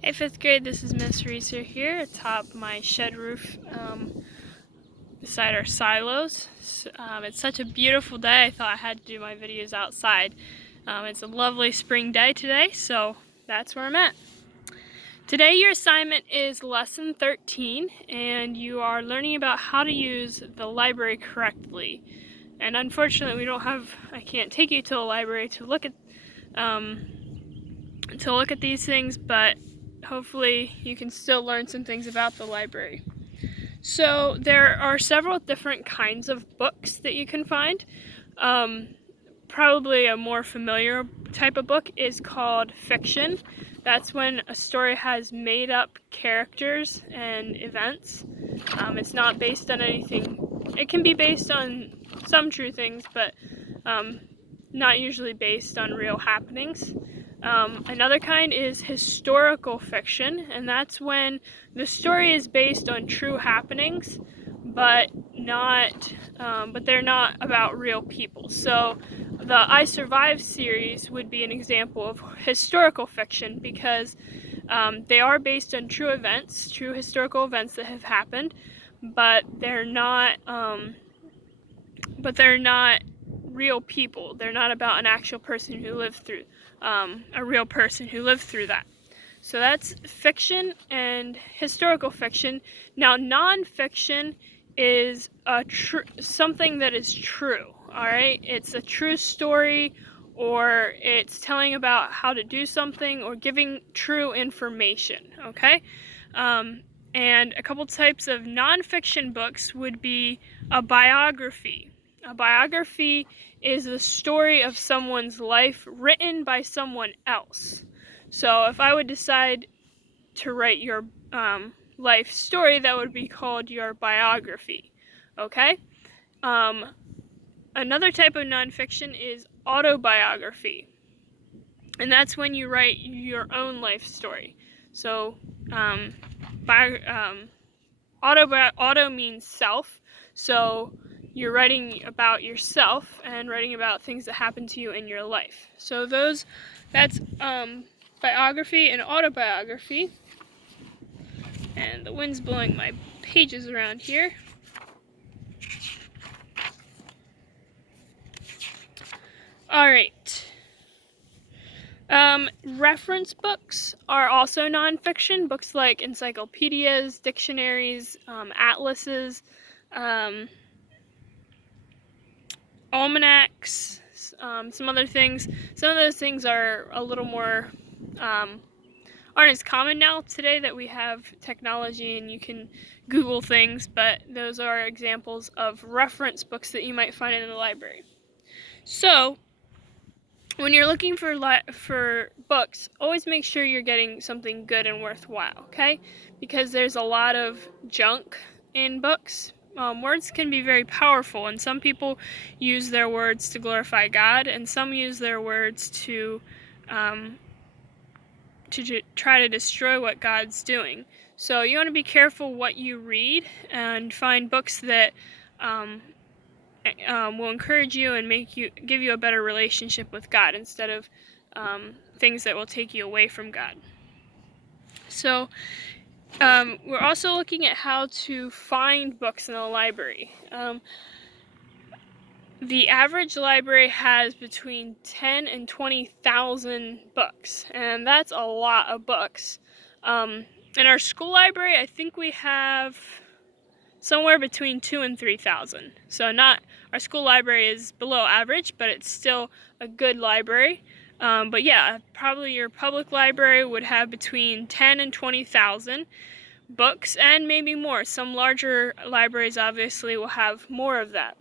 Hey, 5th grade, this is Miss Reeser here atop my shed roof beside our silos. It's such a beautiful day, I thought I had to do my videos outside. It's a lovely spring day today, so that's where I'm at. Today your assignment is lesson 13, and you are learning about how to use the library correctly. And unfortunately, I can't take you to the library to look at these things, but hopefully you can still learn some things about the library. So there are several different kinds of books that you can find. Probably a more familiar type of book is called fiction. That's when a story has made up characters and events. It's not based on anything. It can be based on some true things, but not usually based on real happenings. Another kind is historical fiction, and that's when the story is based on true happenings, but they're not about real people. So the I Survived series would be an example of historical fiction because they are based on true events, true historical events that have happened, but they're not real people. They're not about an actual person who lived through a real person who lived through that. So that's fiction and historical fiction. Now, nonfiction is something that is true. All right, it's a true story, or it's telling about how to do something, or giving true information. Okay, and a couple types of nonfiction books would be a biography. A biography is the story of someone's life written by someone else. So if I would decide to write your life story, that would be called your biography. Okay? Another type of nonfiction is autobiography. And that's when you write your own life story. So, auto means self. So you're writing about yourself and writing about things that happen to you in your life. So that's biography and autobiography. And the wind's blowing my pages around here. All right. Reference books are also nonfiction. Books like encyclopedias, dictionaries, atlases, almanacs, some other things. Some of those things are a little more aren't as common now today that we have technology and you can Google things, but those are examples of reference books that you might find in the library. So when you're looking for books, always make sure you're getting something good and worthwhile, okay? Because there's a lot of junk in books. Words can be very powerful, and some people use their words to glorify God, and some use their words to try to destroy what God's doing. So you want to be careful what you read and find books that will encourage you and give you a better relationship with God instead of things that will take you away from God. So we're also looking at how to find books in a library. The average library has between 10 and 20,000 books, and that's a lot of books. In our school library, I think we have somewhere between 2,000 and 3,000. So our school library is below average, but it's still a good library. But yeah, probably your public library would have between 10 and 20,000 books, and maybe more. Some larger libraries obviously will have more of that.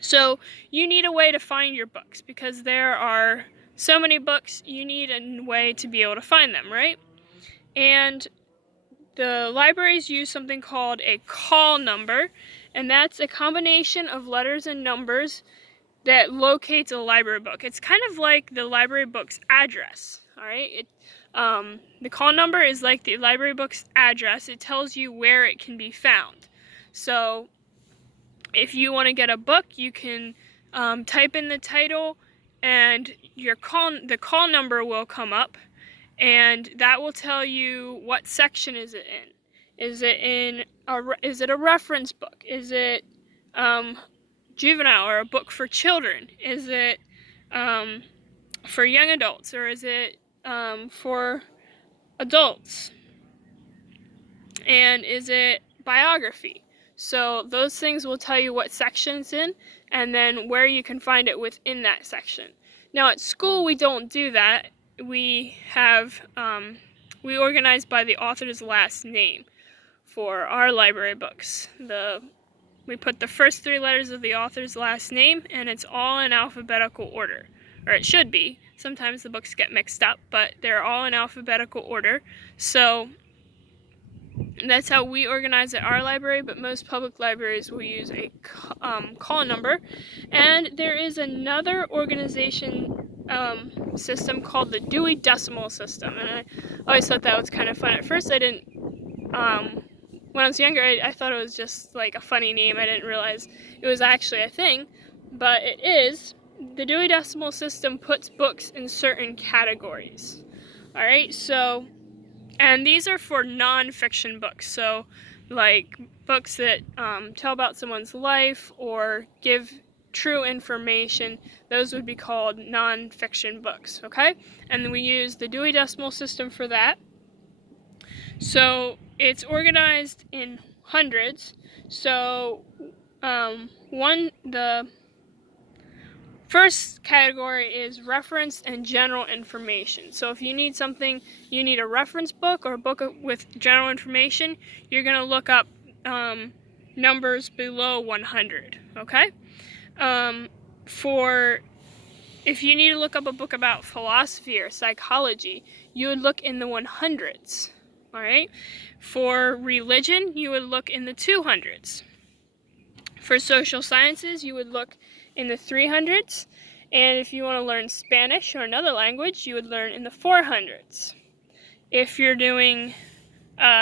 So you need a way to find your books because there are so many books. You need a way to be able to find them, right? And the libraries use something called a call number, and that's a combination of letters and numbers that locates a library book. It's kind of like the library book's address, all right? The call number is like the library book's address. It tells you where it can be found. So if you want to get a book, you can type in the title, and the call number will come up. and that will tell you what section is it in. Is it a reference book? Is it juvenile or a book for children? Is it for young adults, or is it for adults? And is it biography? So those things will tell you what section it's in, and then where you can find it within that section. Now at school we don't do that. We have we organize by the author's last name for our library books. We put the first 3 letters of the author's last name, and it's all in alphabetical order, or it should be. Sometimes the books get mixed up, but they're all in alphabetical order. So that's how we organize at our library, but most public libraries will use a call number. And there is another organization system called the Dewey Decimal System, and I always thought that was kind of fun. At first I didn't, when I was younger, I thought it was just like a funny name. I didn't realize it was actually a thing, but it is. The Dewey Decimal System puts books in certain categories. Alright, so, and these are for non-fiction books, so like books that tell about someone's life or give true information. Those would be called non-fiction books, okay? And then we use the Dewey Decimal System for that. So it's organized in hundreds. So the first category is reference and general information. So if you need something, you need a reference book or a book with general information, you're going to look up numbers below 100, okay? If you need to look up a book about philosophy or psychology, you would look in the 100s, all right? For religion, you would look in the 200s. For social sciences, you would look in the 300s. And if you want to learn Spanish or another language, you would learn in the 400s. If you're doing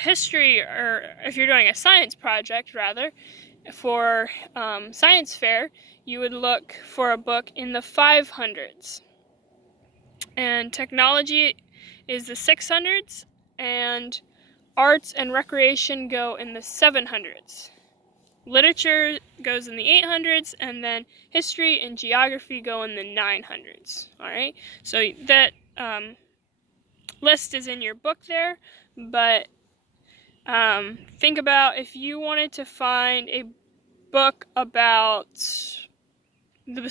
history, or if you're doing a science project, rather, for science fair, you would look for a book in the 500s. And technology is the 600s, and arts and recreation go in the 700s. Literature goes in the 800s, and then history and geography go in the 900s. Alright, so that list is in your book there, but think about if you wanted to find a book about the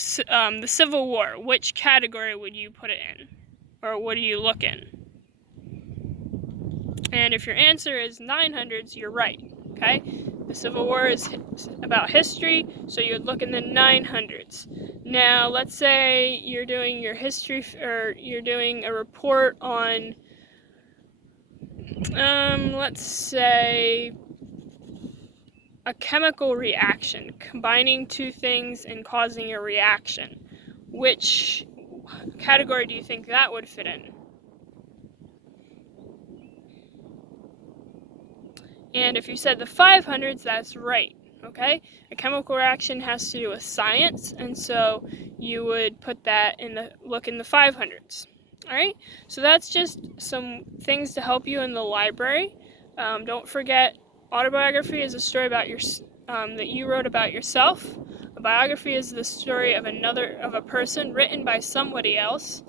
Civil War, which category would you put it in? Or what do you look in? And if your answer is 900s, you're right, okay? The Civil War is about history, so you would look in the 900s. Now, let's say you're doing your history, or you're doing a report on, let's say, a chemical reaction, combining 2 things and causing a reaction. Which category do you think that would fit in? And if you said the 500s, that's right, okay? A chemical reaction has to do with science, and so you would put that look in the 500s. Alright, so that's just some things to help you in the library. Don't forget, autobiography is a story about that you wrote about yourself. A biography is the story of a person written by somebody else.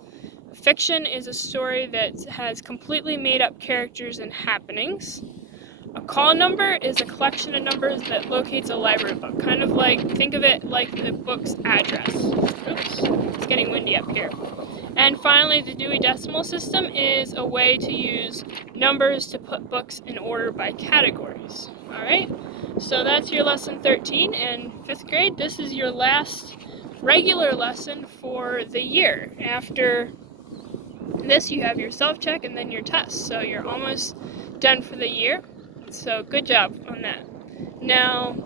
Fiction is a story that has completely made up characters and happenings. A call number is a collection of numbers that locates a library book. Kind of like, think of it like the book's address. Oops, it's getting windy up here. And finally, the Dewey Decimal System is a way to use numbers to put books in order by categories. Alright, so that's your lesson 13 in 5th grade. This is your last regular lesson for the year. After this, you have your self-check and then your test. So you're almost done for the year. So good job on that. Now,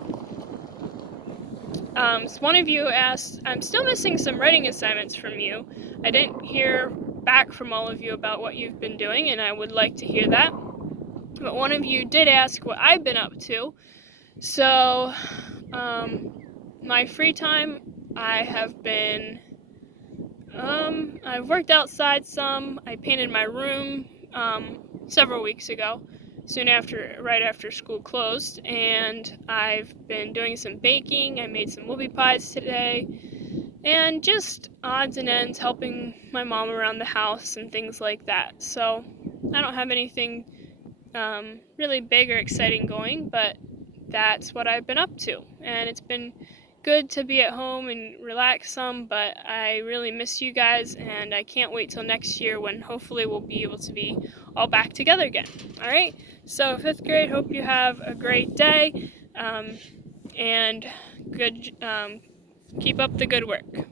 so one of you asked, I'm still missing some writing assignments from you. I didn't hear back from all of you about what you've been doing, and I would like to hear that. But one of you did ask what I've been up to. So, my free time, I've worked outside some. I painted my room several weeks ago, right after school closed, and I've been doing some baking. I made some whoopie pies today, and just odds and ends helping my mom around the house and things like that. So I don't have anything really big or exciting going, but that's what I've been up to. And it's been good to be at home and relax some, but I really miss you guys, and I can't wait till next year when hopefully we'll be able to be all back together again. All right? So, fifth grade, hope you have a great day and good. Keep up the good work.